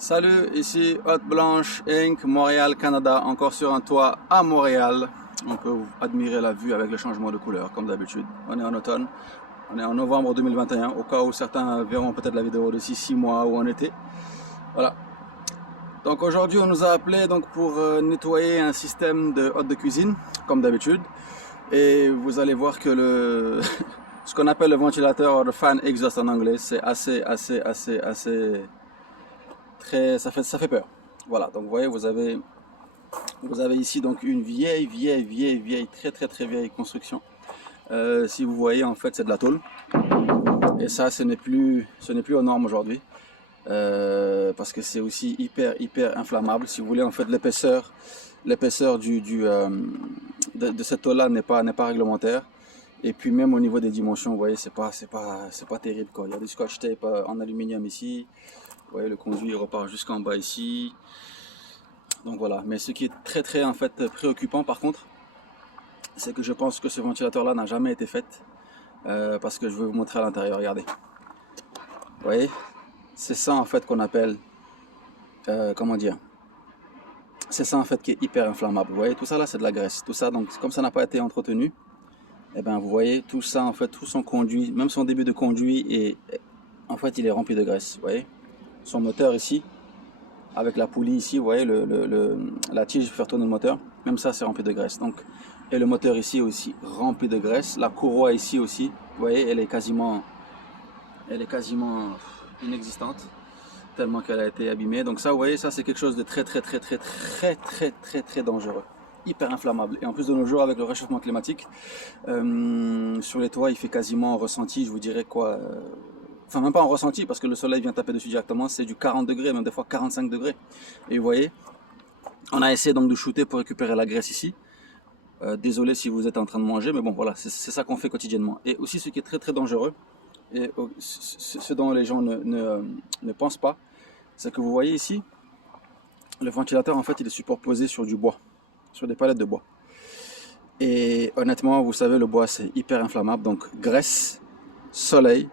Salut, ici Haute Blanche Inc. Montréal, Canada, encore sur un toit à Montréal. On peut admirer la vue avec le changement de couleur, comme d'habitude. On est en automne, on est en novembre 2021, au cas où certains verront peut-être la vidéo d'ici 6 mois ou en été. Voilà. Donc aujourd'hui, on nous a appelé donc, pour nettoyer un système de hotte de cuisine, comme d'habitude. Et vous allez voir que ce qu'on appelle le ventilateur, le fan exhaust en anglais, c'est assez très, ça fait peur. Voilà, donc vous voyez, vous avez ici donc une vieille, très vieille construction. Si vous voyez, en fait, c'est de la tôle. Et ça, ce n'est plus aux normes aujourd'hui. Parce que c'est aussi hyper inflammable. Si vous voulez, en fait, l'épaisseur de cette tôle là n'est pas réglementaire. Et puis même au niveau des dimensions, vous voyez, c'est pas terrible quoi. Il y a du scotch tape en aluminium ici. Vous voyez, le conduit repart jusqu'en bas ici. Donc voilà, mais ce qui est très en fait préoccupant par contre, c'est que je pense que ce ventilateur là n'a jamais été fait. Parce que je vais vous montrer à l'intérieur, regardez. Vous voyez, c'est ça en fait qu'on appelle, comment dire, c'est ça en fait qui est hyper inflammable. Vous voyez, tout ça là c'est de la graisse. Tout ça, donc comme ça n'a pas été entretenu, et bien vous voyez tout ça en fait, tout son conduit, même son début de conduit, et en fait il est rempli de graisse. Vous voyez, son moteur ici, avec la poulie ici, vous voyez la tige pour faire tourner le moteur, même ça c'est rempli de graisse. Donc, et le moteur ici aussi rempli de graisse. La courroie ici aussi, vous voyez, elle est quasiment inexistante tellement qu'elle a été abîmée. Donc ça, vous voyez, ça c'est quelque chose de très dangereux, hyper inflammable. Et en plus de nos jours avec le réchauffement climatique, sur les toits il fait quasiment ressenti, je vous dirais quoi, enfin même pas en ressenti parce que le soleil vient taper dessus directement, c'est du 40 degrés, même des fois 45 degrés. Et vous voyez, on a essayé donc de shooter pour récupérer la graisse ici. Désolé si vous êtes en train de manger, mais bon voilà, c'est ça qu'on fait quotidiennement. Et aussi ce qui est très dangereux, et ce dont les gens ne pensent pas, c'est que vous voyez ici, le ventilateur en fait il est superposé sur du bois, sur des palettes de bois. Et honnêtement, vous savez, le bois c'est hyper inflammable, donc graisse, soleil,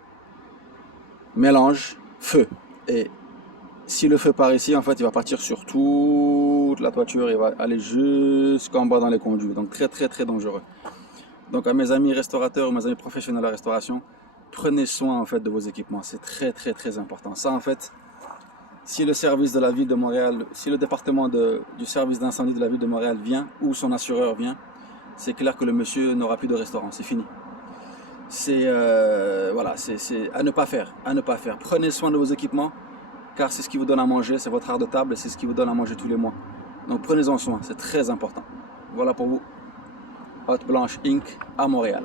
mélange, feu. Et si le feu part ici, en fait, il va partir sur toute la toiture, il va aller jusqu'en bas dans les conduits. Donc très dangereux. Donc à mes amis restaurateurs, mes amis professionnels de la restauration, prenez soin en fait de vos équipements. C'est très important. Ça en fait, si le service de la ville de Montréal, si le département du service d'incendie de la ville de Montréal vient, ou son assureur vient, c'est clair que le monsieur n'aura plus de restaurant. C'est fini. C'est voilà, c'est à ne pas faire, Prenez soin de vos équipements, car c'est ce qui vous donne à manger, c'est votre art de table, c'est ce qui vous donne à manger tous les mois. Donc prenez-en soin, c'est très important. Voilà pour vous, Haute Blanche Inc. à Montréal.